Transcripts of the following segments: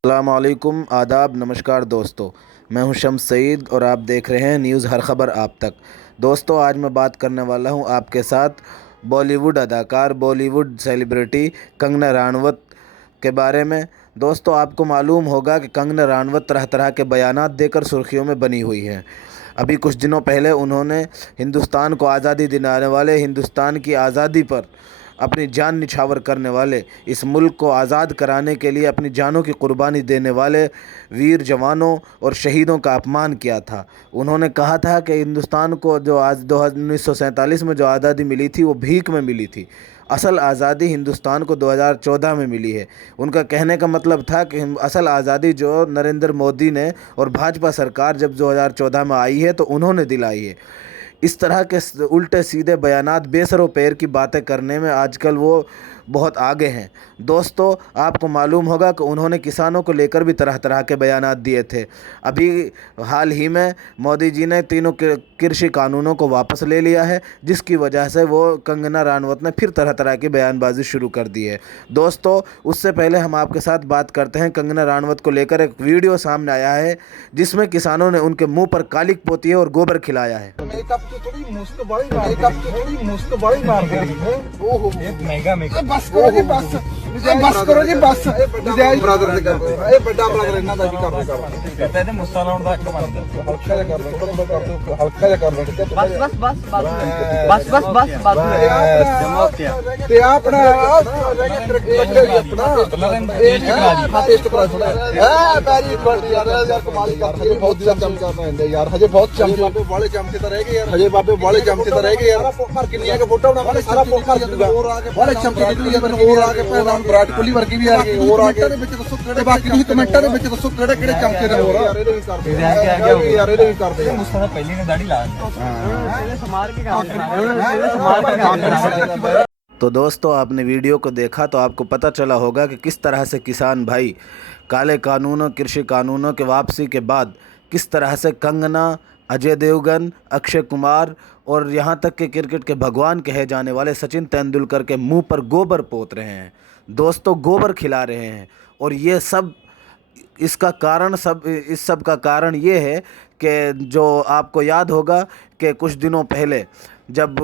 अस्सलामुअलैकुम, आदाब, नमस्कार दोस्तों। मैं हूं शम्स सईद और आप देख रहे हैं न्यूज़ हर खबर आप तक। दोस्तों, आज मैं बात करने वाला हूं आपके साथ बॉलीवुड अदाकार, बॉलीवुड सेलिब्रिटी कंगना राणावत के बारे में। दोस्तों, आपको मालूम होगा कि कंगना राणावत तरह तरह के बयानात देकर सुर्खियों में बनी हुई हैं। अभी कुछ दिनों पहले उन्होंने हिंदुस्तान को आज़ादी दिलाने वाले, हिंदुस्तान की आज़ादी पर अपनी जान निछावर करने वाले, इस मुल्क को आज़ाद कराने के लिए अपनी जानों की कुर्बानी देने वाले वीर जवानों और शहीदों का अपमान किया था। उन्होंने कहा था कि हिंदुस्तान को जो आज 1947 में जो आज़ादी मिली थी वो भीख में मिली थी। असल आज़ादी हिंदुस्तान को 2014 में मिली है। उनका कहने का मतलब था कि असल आज़ादी जो नरेंद्र मोदी ने और भाजपा सरकार जब 2014 में आई है तो उन्होंने दिलाई है। इस तरह के उल्टे सीधे बयानात, बेसर व पैर की बातें करने में आजकल वो बहुत आगे हैं। दोस्तों, आपको मालूम होगा कि उन्होंने किसानों को लेकर भी तरह तरह के बयानात दिए थे। अभी हाल ही में मोदी जी ने तीनों कृषि कानूनों को वापस ले लिया है, जिसकी वजह से वो कंगना राणावत ने फिर तरह तरह की बयानबाजी शुरू कर दी है। दोस्तों, उससे पहले हम आपके साथ बात करते हैं। कंगना राणावत को लेकर एक वीडियो सामने आया है जिसमें किसानों ने उनके मुंह पर कालिक पोती है और गोबर खिलाया है। बस करो जी, बस बस करो जी, बस ब्रदर ने कर दे। ए बड़ा ब्रदर ਇਹਨਾਂ ਦਾ ਵੀ ਕਰ ਦੇ ਕਹਿੰਦੇ ਨੇ ਮੁੱਸਾ ਲਾਉਣ ਦਾ ਇੱਕ ਬਣਦਾ ਹਲਕਾ ਜਿਹਾ ਕਰ ਲਓ, ਥੋੜਾ ਕਰ ਦਿਓ, ਹਲਕਾ ਜਿਹਾ ਕਰ ਲਓ। ਬਸ ਤੇ ਆਪਣਾ ਰਹਿ ਗਿਆ ਟਰੈਕਟਰ ਆਪਣਾ ਇਹ ਟੇਸਟ ਕਰਾ ਥੋੜਾ ਹੈ ਪੈਰੀ ਖੋਲਦੀ ਯਾਰ ਕਮਾਲ ਹੀ ਕਰਦੇ ਬਹੁਤ ਜ਼ਿਆਦਾ ਕੰਮ ਕਰਨਾ ਹੁੰਦਾ ਯਾਰ। ਹਜੇ ਬਹੁਤ ਚਮਚੇ ਵਾਲੇ ਚਮਚੇ ਤਾਂ ਰਹਿ ਗਏ ਯਾਰ, ਹਜੇ ਬਾਬੇ ਵਾਲੇ ਚਮਚੇ ਤਾਂ ਰਹਿ ਗਏ ਯਾਰ। ਭਰ ਕਿੰਨੀਆਂ ਕੇ ਫੋਟੋ ਬਣਾ ਸਾਰਾ ਭੁੱਖਾ ਹੋਰ ਆ ਕੇ ਵਾਲੇ ਚਮਚੇ ਨਿਕਲੀ ਜਾਂਦੇ ਨੇ, ਹੋਰ ਆ ਕੇ ਭੈਣਾਂ ਵਿਰਾਟ ਕੋਹਲੀ ਵਰਗੀ ਵੀ ਆ ਗਈ, ਹੋਰ ਆ ਕੇ ਦੇ ਵਿੱਚ ਦੱਸੋ ਕਿਹੜੇ, ਬਾਕੀ ਤੁਸੀਂ ਕਮੈਂਟਾਂ ਦੇ ਵਿੱਚ ਦੱਸੋ ਕਿਹੜੇ ਕਿਹੜੇ ਚਮਚੇ ਨੇ ਹੋਰ ਯਾਰ। ਇਹਦੇ ਵੀ ਕਰਦੇ ਯਾਰ, ਇਹਦੇ ਵੀ ਕਰਦੇ ਮੁਸਤਾ ਪਹਿਲੀ ਨੇ ਦਾੜੀ ਲਾ ਇਹਦੇ ਸਮਾਰ ਕੇ ਕੰਮ ਕਰਨਾ, ਇਹਦੇ ਸਮਾਰ ਕੇ ਕੰਮ करना। तो दोस्तों, आपने वीडियो को देखा तो आपको पता चला होगा कि किस तरह से किसान भाई काले कानूनों, कृषि कानूनों के वापसी के बाद किस तरह से कंगना, अजय देवगन, अक्षय कुमार और यहाँ तक कि क्रिकेट के भगवान कहे जाने वाले सचिन तेंदुलकर के मुंह पर गोबर पोत रहे हैं। दोस्तों, गोबर खिला रहे हैं। और ये सब इस सब का कारण ये है कि जो आपको याद होगा कि कुछ दिनों पहले जब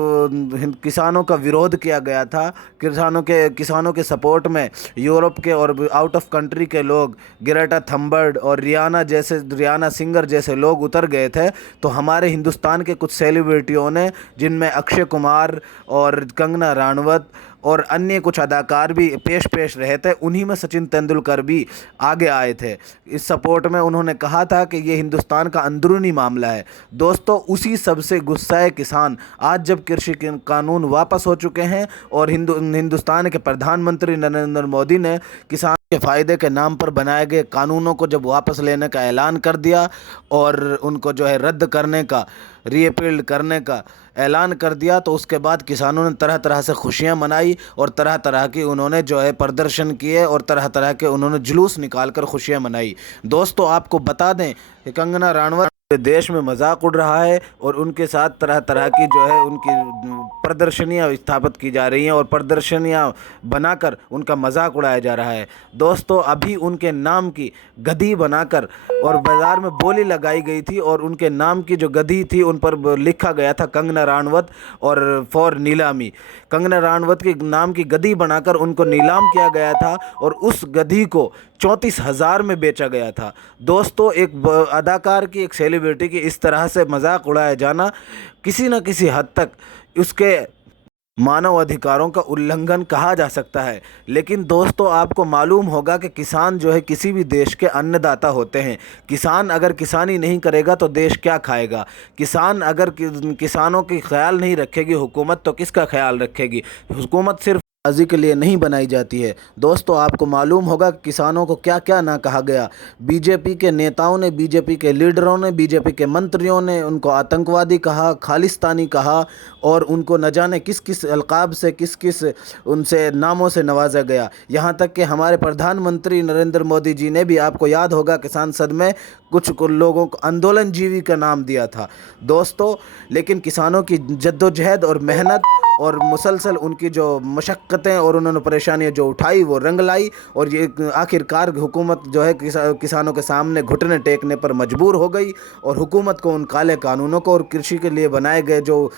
किसानों का विरोध किया गया था, किसानों के सपोर्ट में यूरोप के और आउट ऑफ कंट्री के लोग, ग्रेटा थंबर्ड और रियाना सिंगर जैसे लोग उतर गए थे, तो हमारे हिंदुस्तान के कुछ सेलिब्रिटियों ने, जिनमें अक्षय कुमार और कंगना राणावत और अन्य कुछ अदाकार भी पेश रहे थे, उन्हीं में सचिन तेंदुलकर भी आगे आए थे। इस सपोर्ट में उन्होंने कहा था कि ये हिंदुस्तान का अंदरूनी मामला है। दोस्तों, उसी सबसे गुस्साए किसान आज जब कृषि कानून वापस हो चुके हैं और हिंदुस्तान के प्रधानमंत्री नरेंद्र मोदी ने किसान के फ़ायदे के नाम पर बनाए गए कानूनों को जब वापस लेने का ऐलान कर दिया और उनको जो है रद्द करने का, रीअपील करने का ऐलान कर दिया, तो उसके बाद किसानों ने तरह तरह से खुशियां मनाई और तरह तरह की उन्होंने जो है प्रदर्शन किए और तरह तरह के उन्होंने जुलूस निकाल कर खुशियां मनाई। दोस्तों, आपको बता दें कि कंगना राणावत देश में मजाक उड़ रहा है और उनके साथ तरह तरह की जो है उनकी प्रदर्शनियां स्थापित की जा रही हैं और प्रदर्शनियां बनाकर उनका मजाक उड़ाया जा रहा है। दोस्तों, अभी उनके नाम की गधी बनाकर और बाज़ार में बोली लगाई गई थी और उनके नाम की जो गधी थी उन पर लिखा गया था कंगना राणावत और फॉर नीलामी। कंगना राणावत के नाम की गधी बनाकर उनको नीलाम किया गया था और उस गधी को 34,000 में बेचा गया था। दोस्तों, एक अदाकार की, एक सेलिब्रिटी की इस तरह से मजाक उड़ाया जाना किसी न किसी हद तक उसके मानव अधिकारों का उल्लंघन कहा जा सकता है। लेकिन दोस्तों, आपको मालूम होगा कि किसान जो है किसी भी देश के अन्नदाता होते हैं। किसान अगर किसानी नहीं करेगा तो देश क्या खाएगा? किसान अगर किसानों की ख्याल नहीं रखेगी हुकूमत, तो किसका ख्याल रखेगी? हुकूमत सिर्फ बाजी के लिए नहीं बनाई जाती है। दोस्तों, आपको मालूम होगा कि किसानों को क्या क्या ना कहा गया। बीजेपी के नेताओं ने, बीजेपी के लीडरों ने, बीजेपी के मंत्रियों ने उनको आतंकवादी कहा, खालिस्तानी कहा और उनको न जाने किस किस अलकाब से, किस किस उनसे नामों से नवाजा गया। यहाँ तक कि हमारे प्रधानमंत्री नरेंद्र मोदी जी ने भी, आपको याद होगा कि संसद में कुछ लोगों को आंदोलन जीवी का नाम दिया था। दोस्तों, लेकिन किसानों की जद्दोजहद और मेहनत और मुसलसल उनकी जो मशक्क़तें और उन्होंने परेशानियां जो उठाई वो रंग लाई, और ये आखिरकार हुकूमत जो है किसानों के सामने घुटने टेकने पर मजबूर हो गई, और हुकूमत को उन काले कानूनों को और कृषि के लिए बनाए गए जो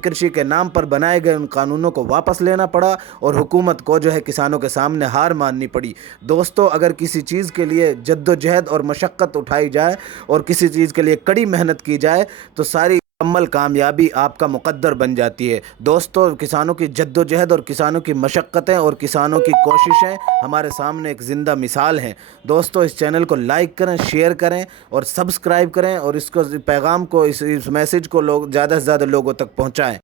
कृषि के नाम पर बनाए गए उन कानूनों को वापस लेना पड़ा, और हुकूमत को जो है किसानों के सामने हार माननी पड़ी। दोस्तों, अगर किसी चीज़ के लिए जद्दोजहद और मशक्क़त उठाई जाए और किसी चीज़ के लिए कड़ी मेहनत की जाए तो सारी मुकम्मल कामयाबी आपका मुकद्दर बन जाती है। दोस्तों, किसानों की जद्दोजहद और किसानों की मशक्क़तें और किसानों की कोशिशें हमारे सामने एक ज़िंदा मिसाल हैं। दोस्तों, इस चैनल को लाइक करें, शेयर करें और सब्सक्राइब करें, और इसको पैगाम को, इस मैसेज को लोग ज़्यादा से ज़्यादा लोगों तक पहुँचाएँ।